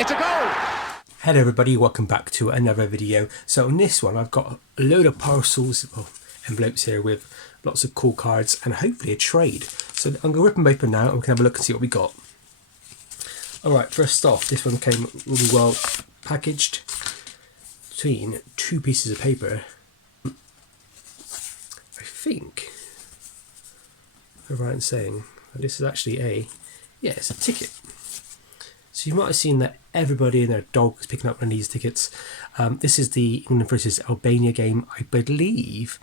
It's a goal! Hello everybody, welcome back to another video. So in this one I've got a load of parcels, envelopes here with lots of cool cards and hopefully a trade. So I'm going to rip them open now and we can have a look and see what we got. Alright, first off, this one came really well packaged between two pieces of paper. I think, if I'm right in saying, this is actually it's a ticket. So you might have seen that everybody and their dog is picking up one of these tickets. This is the England versus Albania game. I believe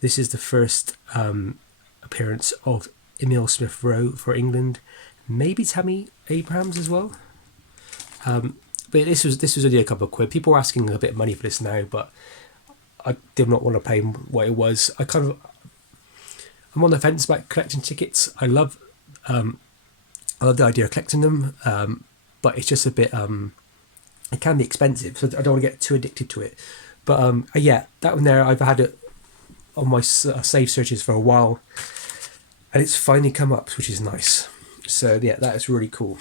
this is the first appearance of Emil Smith Rowe for England. Maybe Tammy Abrahams as well. But this was only a couple of quid. People are asking a bit of money for this now, but I did not want to pay what it was. I'm on the fence about collecting tickets. I love the idea of collecting them. But it's just a bit, it can be expensive, so I don't want to get too addicted to it. But yeah, that one there, I've had it on my save searches for a while, and it's finally come up, which is nice. So yeah, that is really cool.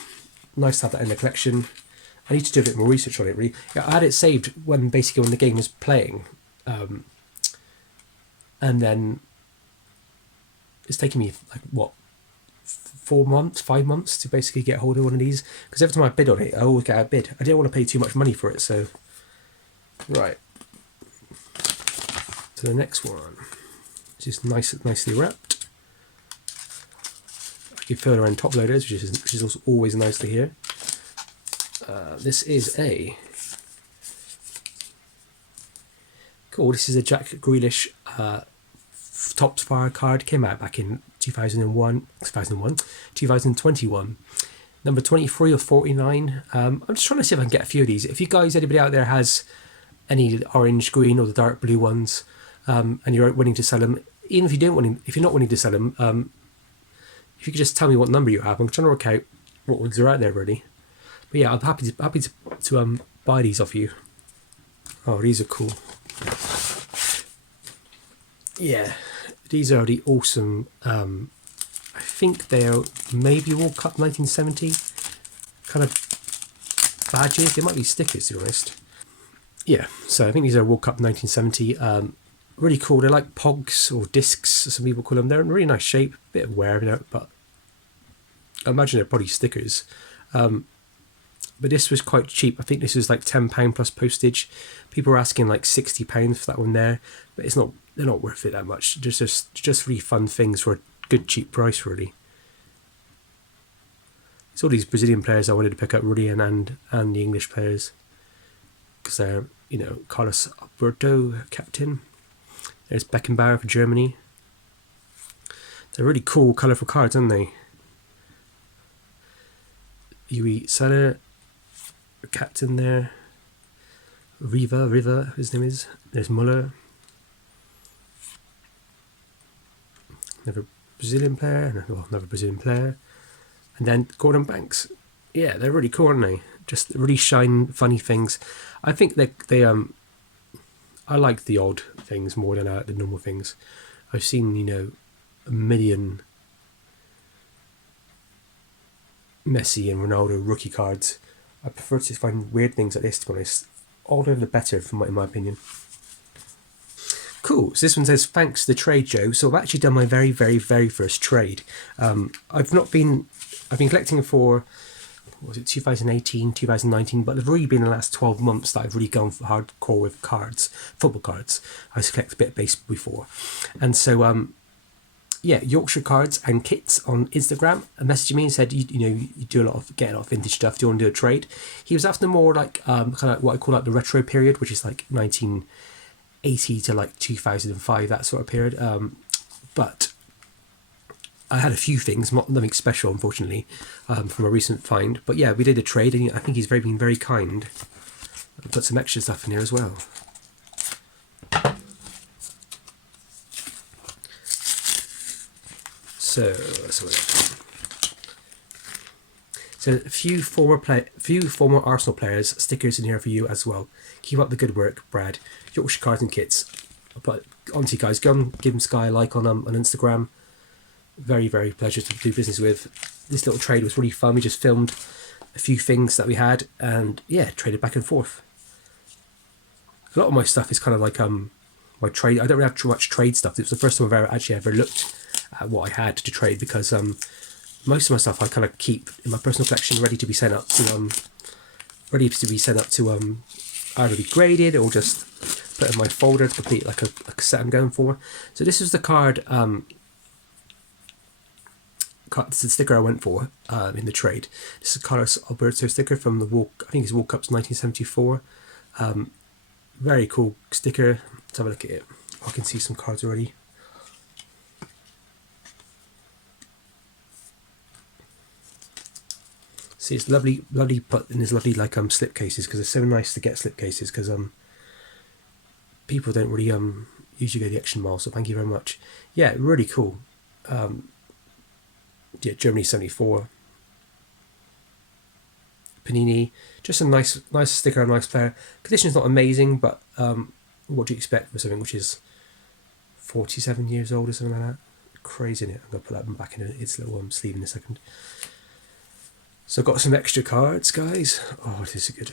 Nice to have that in the collection. I need to do a bit more research on it, really. Yeah, I had it saved when the game was playing, and then it's taken me, 5 months to basically get hold of one of these, because every time I bid on it I always get outbid. I didn't want to pay too much money for it, so right to the next one, which is nicely wrapped. I can feel around top loaders, which is also always nice to hear. This is this is a Jack Grealish Topps Fire card. Came out back in 2021, number 23 of 49. I'm just trying to see if I can get a few of these. If you guys, anybody out there has any orange, green, or the dark blue ones, and you're wanting to sell them, even if you're not wanting to sell them, if you could just tell me what number you have. I'm trying to work out what ones are out there really. But yeah, I'm happy to buy these off you. Oh, these are cool. Yeah. These are the awesome, I think they are maybe World Cup 1970 kind of badges. They might be stickers, to be honest. Yeah, so I think these are World Cup 1970. Really cool. They're like pogs or discs, as some people call them. They're in really nice shape, bit of wear, but I imagine they're probably stickers. But this was quite cheap. I think this was like £10 plus postage. People were asking like £60 for that one there, but they're not worth it that much. Just really fun things for a good cheap price, really. It's all these Brazilian players I wanted to pick up, really, and the English players, because they're, Carlos Alberto, captain. There's Beckenbauer for Germany. They're really cool, colourful cards, aren't they? Yui Salah, captain there. Riva, his name is. There's Muller. Another Brazilian player. And then Gordon Banks. Yeah, they're really cool, aren't they? Just really funny things. I think I like the odd things more than the normal things. I've seen, a million Messi and Ronaldo rookie cards. I prefer to find weird things like this, to be honest. Older the better, in my opinion. Cool. So this one says, thanks to the trade, Joe. So I've actually done my very, very, very first trade. I've been collecting for, 2018, 2019, but it's really been the last 12 months that I've really gone for hardcore with cards, football cards. I used to collect a bit of baseball before. And so, Yorkshire Cards and Kits on Instagram messaged me and said, you get a lot of vintage stuff. Do you want to do a trade? He was after more like kind of what I call like the retro period, which is like 1980 to like 2005, that sort of period. But I had a few things, nothing special, unfortunately, from a recent find. But yeah, we did a trade, and I think he's been very kind. I put some extra stuff in here as well. So a few former Arsenal players stickers in here for you as well. Keep up the good work, Brad. Yorkshire Cards and Kits. But honestly, guys, go and give Sky a like on Instagram. Very, very pleasure to do business with. This little trade was really fun. We just filmed a few things that we had, and yeah, traded back and forth. A lot of my stuff is kind of like my trade. I don't really have too much trade stuff. It was the first time I've ever looked at what I had to trade, because most of my stuff I kind of keep in my personal collection, ready to be sent up to either be graded or just put in my folder to complete like a set I'm going for. So this is the card. This is the sticker I went for in the trade. This is a Carlos Alberto sticker from the World Cup's 1974. Very cool sticker. Let's have a look at it. I can see some cards already. See, it's lovely put in these lovely like slip cases, because it's so nice to get slip cases, because people don't really usually go the extra mile. So thank you very much. Yeah, really cool. Yeah, Germany 74. Panini, just a nice sticker, a nice player. Condition's not amazing, but what do you expect for something which is 47 years old or something like that? Crazy, isn't it? I'm going to put that back in its little sleeve in a second. So I've got some extra cards, guys. Oh, this is good.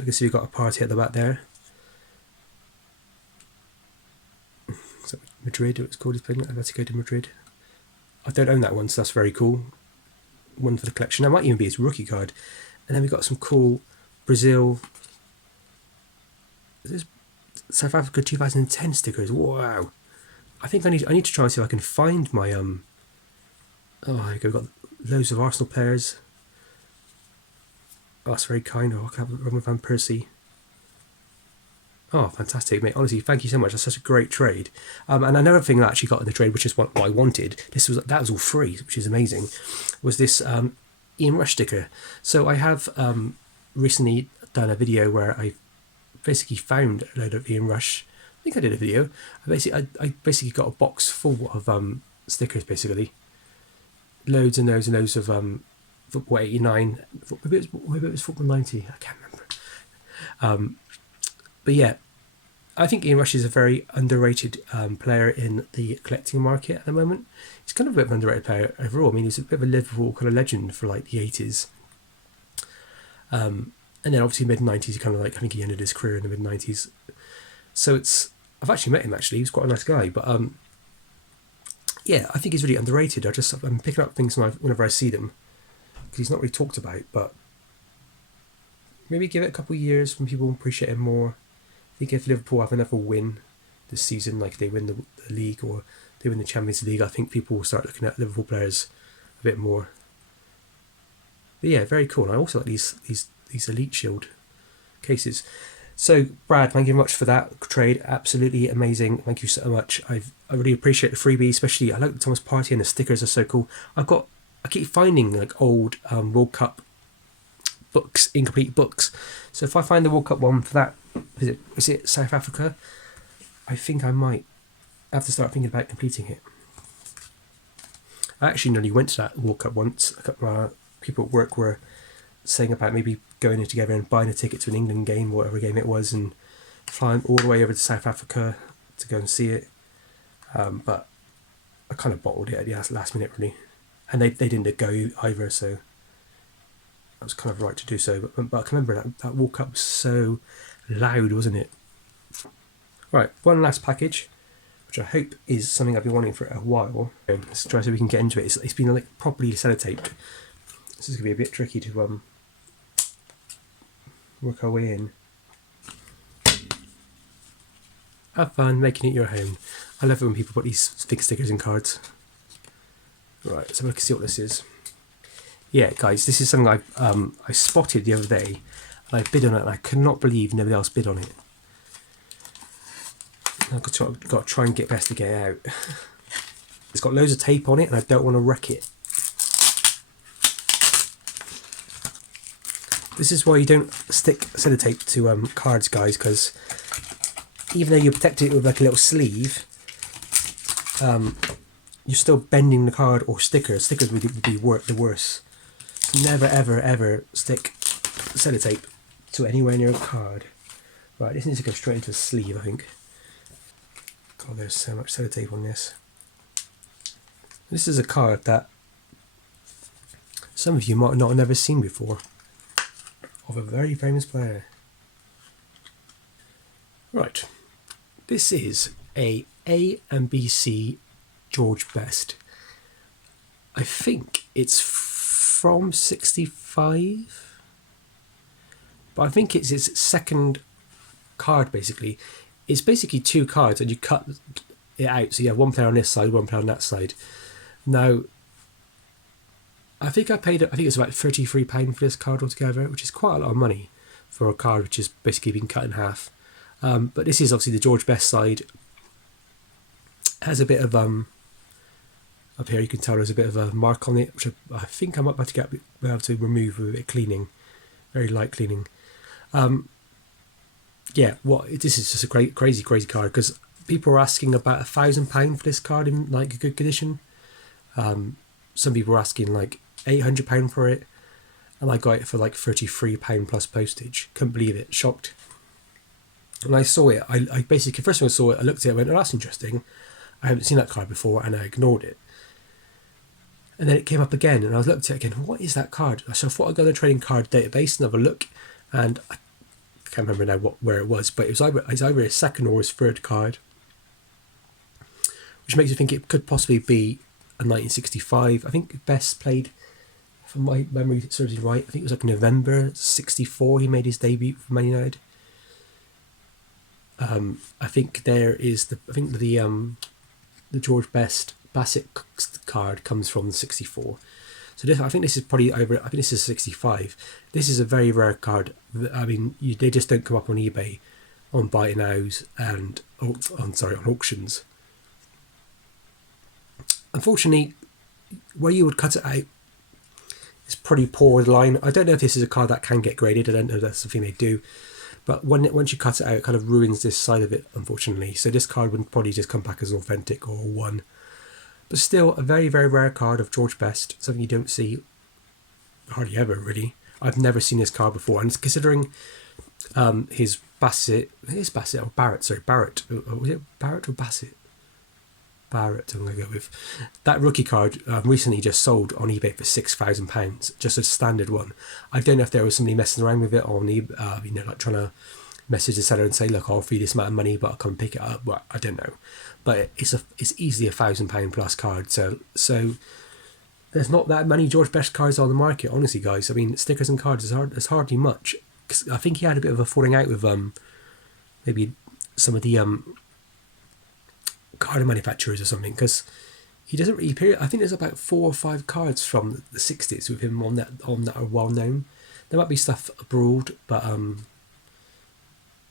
I can see we've got a party at the back there. So Madrid, it's called, is playing Atletico de Madrid. I don't own that one, so that's very cool. One for the collection. That might even be his rookie card. And then we've got some cool Brazil, South Africa 2010 stickers. Wow. I think I need to try and see if I can find my oh, there we go. We've got loads of Arsenal players. Oh, that's very kind. Oh, I can have Robin van Persie. Oh, fantastic, mate. Honestly, thank you so much. That's such a great trade. And another thing that I actually got in the trade, which is what I wanted, that was all free, which is amazing, was this Ian Rush sticker. So I have recently done a video where I basically found a load of Ian Rush. I think I did a video. I basically got a box full of stickers, basically. Loads and loads and loads of football 89. Maybe it was football 90. I can't remember. But yeah, I think Ian Rush is a very underrated player in the collecting market at the moment. He's kind of a bit of an underrated player overall. I mean, he's a bit of a Liverpool kind of legend for like the 80s. And then obviously mid-90s, he kind of like, I think he ended his career in the mid-90s. So I've actually met him actually. He's quite a nice guy. But yeah, I think he's really underrated. I'm picking up things whenever I see them, because he's not really talked about. But maybe give it a couple of years when people appreciate him more. I think if Liverpool have another win this season, like they win the league or they win the Champions League, I think people will start looking at Liverpool players a bit more. But yeah, very cool. And I also like these Elite Shield cases. So Brad, thank you very much for that trade. Absolutely amazing. Thank you so much. I really appreciate the freebie, especially I like the Thomas Partey, and the stickers are so cool. I keep finding like old World Cup books, incomplete books. So if I find the World Cup one for that, is it South Africa? I think I might have to start thinking about completing it. I actually nearly went to that World Cup once. A couple of people at work were saying about maybe going in together and buying a ticket to an England game, whatever game it was, and flying all the way over to South Africa to go and see it. But I kind of bottled it at the last minute, really. And they didn't go either, so that was kind of right to do so. But I can remember that World Cup was so loud, wasn't it? Right, one last package, which I hope is something I've been wanting for a while. Let's try so we can get into it. It's been like properly sellotaped. This is going to be a bit tricky to work our way in. Have fun making it your home. I love it when people put these big stickers in cards. Right, let's have a look and see what this is. Yeah, guys, this is something I spotted the other day, and I bid on it, and I could not believe nobody else bid on it. I've got to try and get best to get it out. It's got loads of tape on it, and I don't want to wreck it. This is why you don't stick sellotape to cards, guys, because even though you protect it with like a little sleeve, you're still bending the card or stickers. Stickers would be the worst. Never, ever, ever stick sellotape to anywhere near a card. Right, this needs to go straight into a sleeve, I think. God, there's so much sellotape on this. This is a card that some of you might not have never seen before, of a very famous player. Right, this is a and BC George Best. I think it's from 65, but I think it's his second card basically. It's basically two cards and you cut it out, so you have one player on this side, one player on that side. Now, I think it's about £33 for this card altogether, which is quite a lot of money for a card which is basically been cut in half. But this is obviously the George Best side. It has a bit of up here you can tell there's a bit of a mark on it, which I think I might have to be able to remove with a bit of cleaning, very light cleaning. Yeah, this is just a crazy card, because people are asking about £1,000 for this card in like a good condition. Some people are asking like £800 for it, and I got it for like £33 plus postage. Couldn't believe it, shocked. When I saw it, I basically, first time I saw it, I looked at it, I went, oh, that's interesting. I haven't seen that card before, and I ignored it. And then it came up again, and I looked at it again, what is that card? So I thought I'd go to the trading card database and have a look, and I can't remember now where it was, but it's either his second or his third card, which makes me think it could possibly be a 1965. I think Best played, if my memory serves me right, I think it was like November 64 he made his debut for Man United. I think the George Best Bassett card comes from the 64. So I think this is probably over. I think this is 65. This is a very rare card. I mean, they just don't come up on eBay, on Buy It Nows and on auctions. Unfortunately, where you would cut it out is pretty poor line. I don't know if this is a card that can get graded. I don't know if that's something they do. But once you cut it out, it kind of ruins this side of it, unfortunately. So this card would probably just come back as an authentic or one. But still, a very, very rare card of George Best. Something you don't see hardly ever, really. I've never seen this card before. And considering his Barrett. Was it Barrett or Bassett? Barrett, I'm going to go with. That rookie card recently just sold on eBay for £6,000, just a standard one. I don't know if there was somebody messing around with it on eBay, like trying to message the seller and say, look, I'll offer you this amount of money, but I'll come pick it up. Well, I don't know. But it's easily £1,000 plus card. So there's not that many George Best cards on the market, honestly, guys. I mean, stickers and cards is hardly much. 'Cause I think he had a bit of a falling out with maybe some of the card manufacturers or something, because he doesn't really appear. I think there's about 4 or 5 cards from the 60s with him on that are well known. There might be stuff abroad, but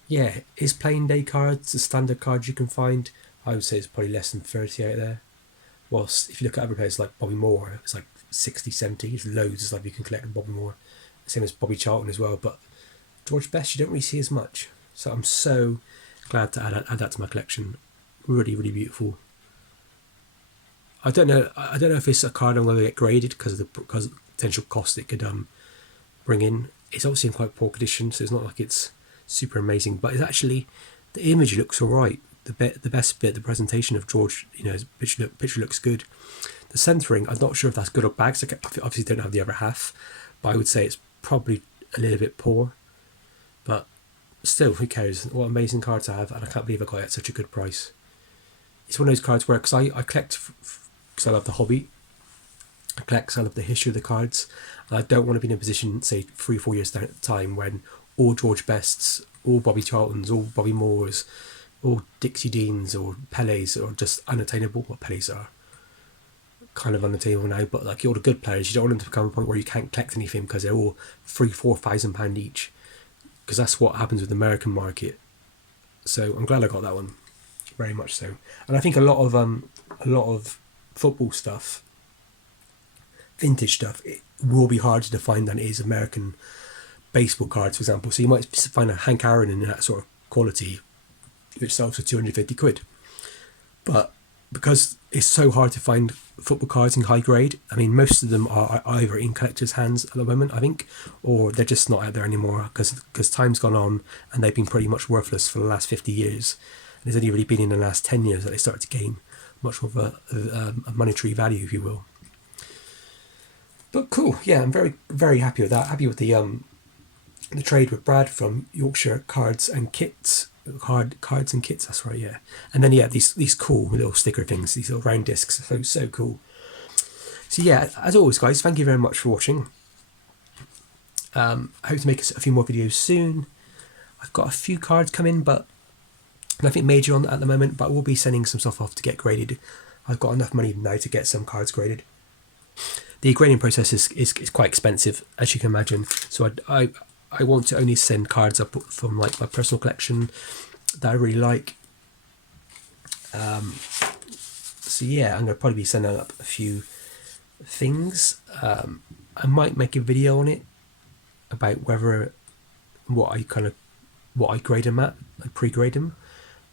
yeah, his plain day cards, the standard cards you can find, I would say it's probably less than 30 out there. Whilst if you look at other players like Bobby Moore, it's like 60, 70. There's loads of stuff you can collect with Bobby Moore. Same as Bobby Charlton as well. But George Best, you don't really see as much. So I'm so glad to add that to my collection. Really, really beautiful. I don't know if it's a card I'm going to get graded because of the potential cost it could bring in. It's obviously in quite poor condition, so it's not like it's super amazing. But it's actually, the image looks all right. The best bit, the presentation of George, his picture looks good. The centering, I'm not sure if that's good or bad, because I obviously don't have the other half, but I would say it's probably a little bit poor. But still, who cares? What an amazing card to have, and I can't believe I got it at such a good price. It's one of those cards where, because I collect, because I love the hobby, I collect because I love the history of the cards, and I don't want to be in a position, say, 3-4 years down at the time, when all George Bests, all Bobby Charltons, all Bobby Moores, all Dixie Deans or Pelés are just unattainable. Well, Pelés are kind of unattainable now, but like all the good players, you don't want them to become a point where you can't collect anything because they're all £3,000-4,000 each, because that's what happens with the American market. So I'm glad I got that one, very much so. And I think a lot of football stuff, vintage stuff, it will be harder to find than it is American baseball cards, for example. So you might find a Hank Aaron in that sort of quality, which sells for £250. But because it's so hard to find football cards in high grade, I mean, most of them are either in collectors' hands at the moment, I think, or they're just not out there anymore because time's gone on and they've been pretty much worthless for the last 50 years. And it's only really been in the last 10 years that they started to gain much more of a monetary value, if you will. But cool, yeah, I'm very, very happy with that. Happy with the trade with Brad from Yorkshire Cards and Kits. Cards and Kits, that's right, yeah. And then, yeah, these cool little sticker things, these little round discs, so cool. So yeah, as always, guys, thank you very much for watching. I hope to make a few more videos soon. I've got a few cards coming, but nothing major on at the moment, but I will be sending some stuff off to get graded. I've got enough money now to get some cards graded. The grading process is quite expensive, as you can imagine. So I want to only send cards up from like my personal collection that I really like. So yeah, I'm going to probably be sending up a few things. I might make a video on it about what I grade them at, I pre-grade them.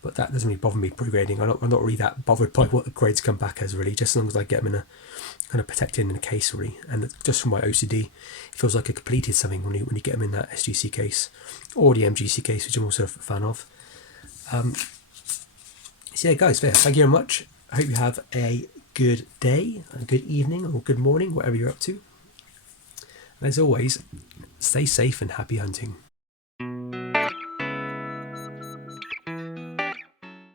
But that doesn't really bother me pre-grading. I'm not really that bothered by what the grades come back as, really, just as long as I get them in a kind of protected in a case, really. And just from my OCD, it feels like I completed something when you get them in that SGC case or the MGC case, which I'm also a fan of. So yeah, guys, thank you very much. I hope you have a good day, a good evening, or good morning, whatever you're up to. And as always, stay safe and happy hunting.